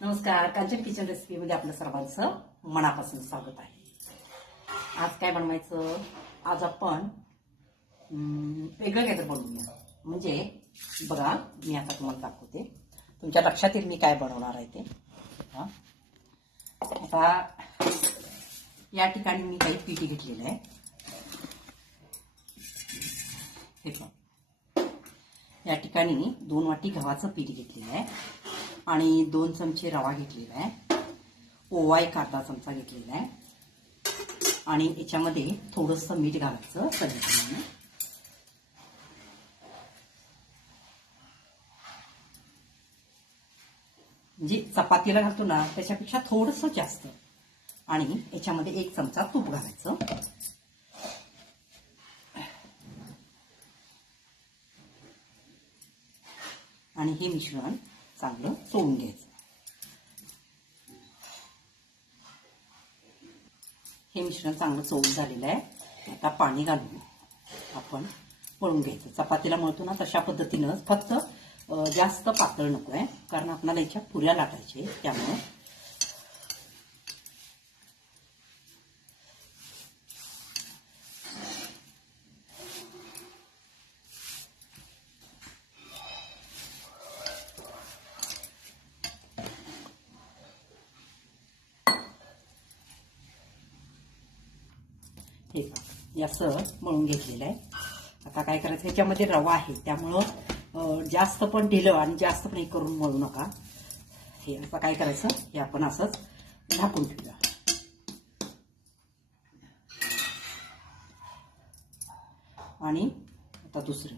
नमस्कार, कांचन किचन रेसिपीमध्ये आपलं सर्वांचं मनापासून स्वागत आहे. आज काय बनवायचं? आज आपण वेगळं काहीतरी बनवूया. म्हणजे बघा, मी आता तुम्हाला दाखवते, तुमच्या लक्षात येईल मी काय बनवणार आहे ते. आता या ठिकाणी मी काही पीठ घेतलेलं आहे. हे पहा, या ठिकाणी 2 वाटी गव्हाचं पीठ घेतलेलं आहे आणि 2 चमचे रवा घेतलेला आहे. ओवा 1 अर्धा चमचा घेतलेला आहे आणि याच्यामध्ये थोडंसं मीठ घालायचं चवीप्रमाणे. म्हणजे चपातीला घालतो ना त्याच्यापेक्षा थोडंसं जास्त. आणि याच्यामध्ये 1 चमचा तूप घालायचं. आणि हे मिश्रण चांगलं चोळून घ्यायचं. हे मिश्रण चांगलं चोळून झालेलं आहे. आता पाणी घालून आपण मळून घ्यायचं. चपातीला मळतो ना तशा पद्धतीनं, फक्त जास्त पातळ नको आहे, कारण आपल्याला याच्या पुऱ्या लाटायचे. त्यामुळे हे असं मळून घेतलेलं आहे. आता काय करायचं, ह्याच्यामध्ये रवा आहे त्यामुळं जास्त पण ढिलं आणि जास्त पण हे करून मळू नका. हे आता काय करायचं, हे आपण असंच झाकून ठेवूया. आणि आता दुसरं,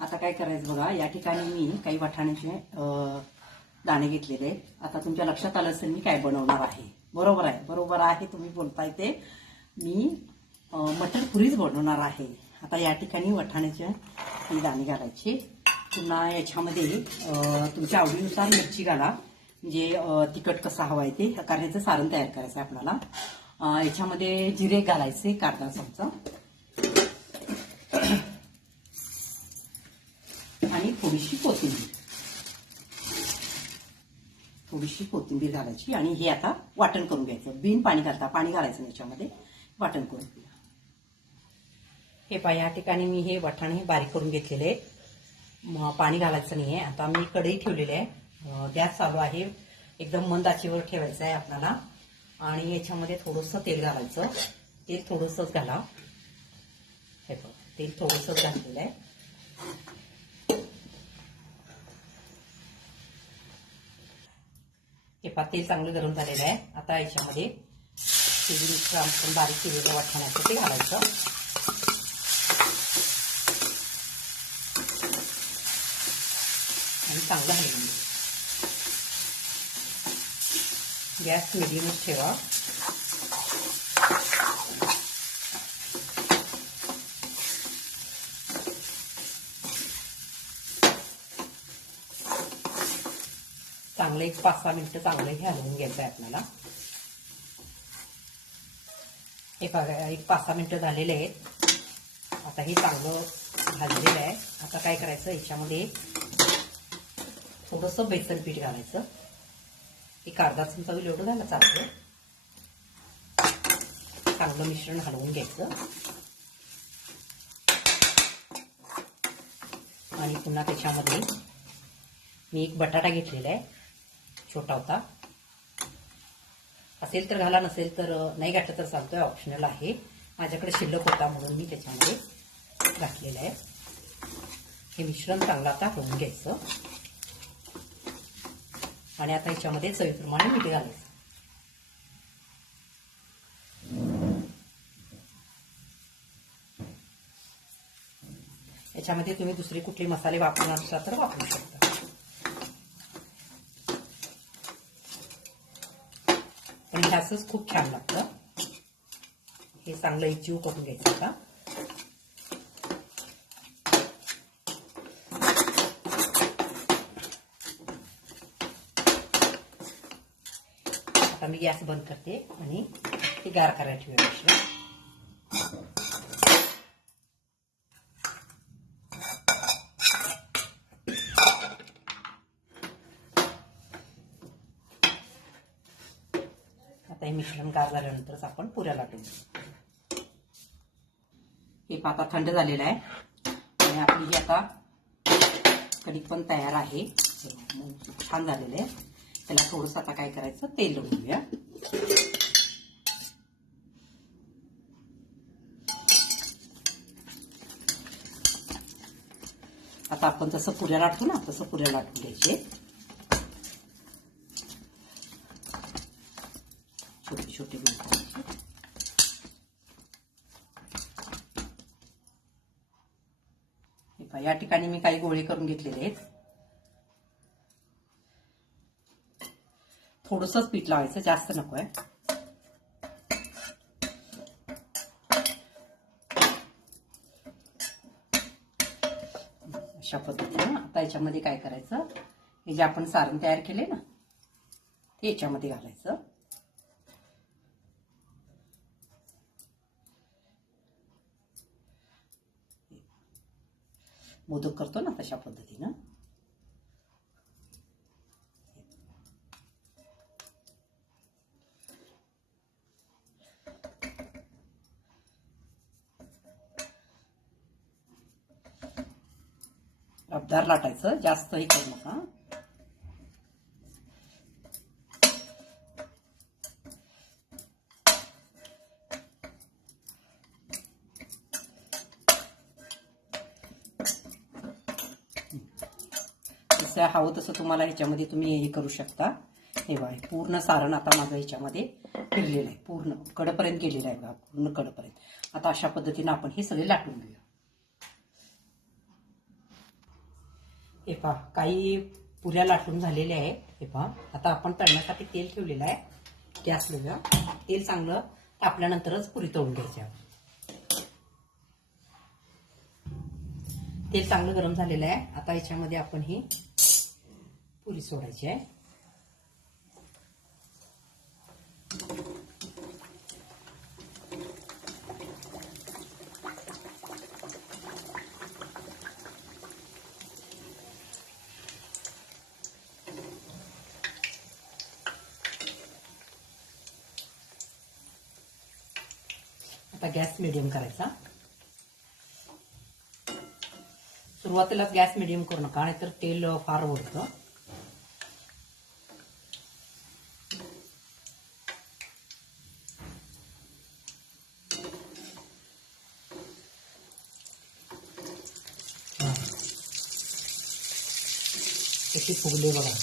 आता काय करायचं बघा, या ठिकाणी मी काही वाटाण्याचे दाणे घेतलेले आहेत. आता तुमच्या लक्षात आलं असेल मी काय बनवणार आहे. बरोबर आहे, बरोबर आहे, तुम्ही बोलताय ते. मी मटर पुरीच बनवणार आहे. आता या ठिकाणी वाटाण्याचे हे दाणे घालायचे. पुन्हा याच्यामध्ये तुमच्या आवडीनुसार मिरची घाला, म्हणजे तिखट कसं हवं आहे ते, कारण याचं सारण तयार करायचं आहे आपल्याला. याच्यामध्ये जिरे घालायचे 1 अर्धा चमचा आणि थोडीशी कोथिंबीर घालायची. आणि हे आता वाटण करून घ्यायचं. बिन पाणी घालता, पाणी घालायचं नाही याच्यामध्ये, वाटण करून घ्या. हे पहा, या ठिकाणी मी हे वाटाणे बारीक करून घेतलेले आहे. पाणी घालायचं नाही आहे. आता मी कढई ठेवलेली आहे, गॅस चालू आहे, एकदम मंद आचेवर ठेवायचं आहे आपल्याला. आणि याच्यामध्ये थोडंसं तेल घालायचं. तेल थोडंसंच घाला. हे पहा, तेल थोडंसंच घातलेलं आहे. हे पहा, तेल चांगलं गरम झालेलं आहे. आता याच्यामध्ये आपण बारीक केलेलं वाटाण्याचं ते घालायचं आणि चांगलं हलवून घ्यायचं. गॅस मिडियमच ठेवा. चांगलं एक 5-6 मिनिटं चांगलं हे हलवून घ्यायचं आहे आपल्याला. हे बघा, एक 5-6 मिनिटं झालेले आहेत. आता हे चांगलं भाजलेलं आहे. आता काय करायचं, याच्यामध्ये थोडंसं बेसन पीठ घालायचं. 1 अर्धा चमचा एवढं घाला चालतं. चांगलं मिश्रण हलवून घ्यायचं. आणि पुन्हा त्याच्यामध्ये मी 1 बटाटा घेतलेला आहे, छोटा होता. असेल तर घाला, नसेल तर नाही घातलं तर चालतोय, ऑप्शनल आहे. माझ्याकडे शिल्लक होता म्हणून मी त्याच्यामध्ये घातलेलं आहे. हे मिश्रण चांगलं आता हलवून घ्यायचं. आणि आता ह्याच्यामध्ये चवीप्रमाणे मीठ घालायचं. याच्यामध्ये तुम्ही दुसरे कुठले मसाले वापरणार असाल तर वापरू शकता. पण हे असंच खूप छान लागतं. हे चांगलं एकजीव करून घ्यायचं. आता आता मी गॅस बंद करते आणि हे गार करायला ठेवूया. आता हे मिश्रण गार झाल्यानंतरच आपण पुऱ्या लाटून घेऊ. हे पाता थंड झालेलं आहे आणि आपली ही आता कणिक पण तयार आहे. छान झालेलं आहे. त्याला थोडंसं आता काय करायचं, तेल लावून घेऊया. आता आपण जसं पुऱ्या लाटतो ना तसं पुऱ्या लाटून घ्यायचे. छोटे छोटे गोळे करायचे. हे पहा, या ठिकाणी मी काही गोळे करून घेतलेले आहेत. थोडंसंच पीठ लावायचं, जास्त नको आहे. अशा पद्धतीनं आता याच्यामध्ये काय करायचं, हे जे आपण सारण तयार केले ना ते याच्यामध्ये घालायचं. मोदक करतो ना तशा पद्धतीनं. रबदार लाटायचं, जास्त हे करू नका. जसं हवं तसं तुम्हाला ह्याच्यामध्ये तुम्ही हे करू शकता. हे बघा, पूर्ण सारण आता माझं ह्याच्यामध्ये फिरलेलं आहे, पूर्ण कडपर्यंत गेलेलं आहे बघा, पूर्ण कडपर्यंत. आता अशा पद्धतीनं आपण हे सगळे लाटून घेऊया. हे पहा, काही पुऱ्या लाटून झालेल्या आहेत. हे पहा, आता आपण तळण्यासाठी तेल ठेवलेलं आहे. गॅस लावूया. तेल चांगलं तापल्यानंतरच पुरी तळून घ्यायची. तेल चांगलं गरम झालेलं आहे. आता याच्यामध्ये आपण ही पुरी सोडायची आहे. आता गॅस मिडियम करायचा. सुरुवातीलाच गॅस मिडियम करू नका, नाहीतर तेल फार ओढतं. कशी फुगले बघा.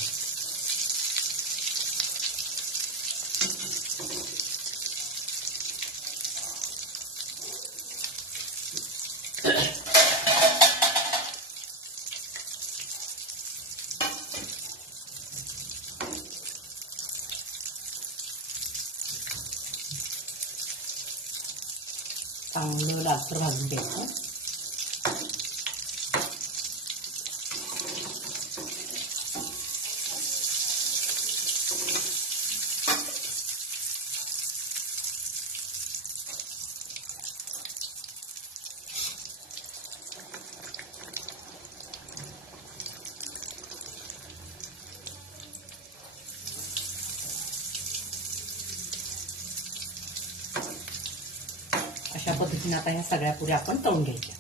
चांगलं लालसर भाजून घ्यायचं. अशा पद्धतीने आता ह्या सगळ्या पुऱ्या आपण तळून घ्यायच्या.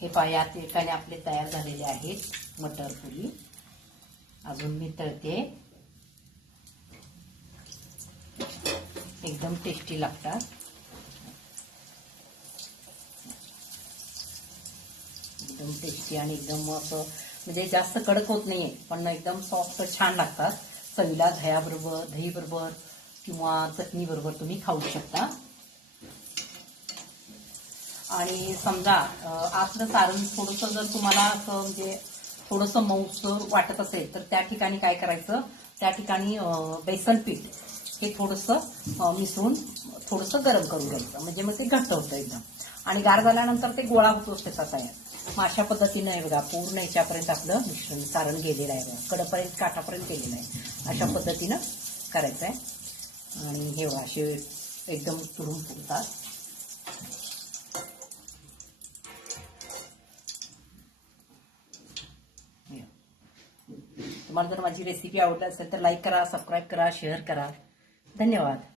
हे पहा, या ठिकाणी आपले तयार झालेले आहेत मटर पुरी. अजून मी तळते. एकदम टेस्टी लागतात. एकदम टेस्टी आणि एकदम असं म्हणजे जास्त कडक होत नाहीये, पण एकदम सॉफ्ट छान लागतात. चवीला दह्याबरोबर, दही बरोबर किंवा चटणी बरोबर तुम्ही खाऊ शकता. आणि समजा आतलं सारण थोडंसं जर तुम्हाला असं म्हणजे थोडंसं मऊसर वाटत असेल तर त्या ठिकाणी काय करायचं, त्या ठिकाणी बेसन पीठ हे थोडंसं मिसळून थोडंसं गरम करून घ्यायचं, म्हणजे मग ते घट्ट होतं एकदम. आणि गार झाल्यानंतर ते गोळा होतोच त्याचा तयार. मग अशा पद्धतीनं आहे बघा, पूर्ण याच्यापर्यंत आपलं मिश्रण सारण गेलेलं आहे बघा, कडपर्यंत काठापर्यंत गेलेलं आहे. अशा पद्धतीनं करायचं आहे. आणि हे बघा, असे एकदम तुडून फुगतात. तुम्हाला जर माझी रेसिपी आवडली असेल तर लाईक करा, सबस्क्राईब करा, शेअर करा. धन्यवाद.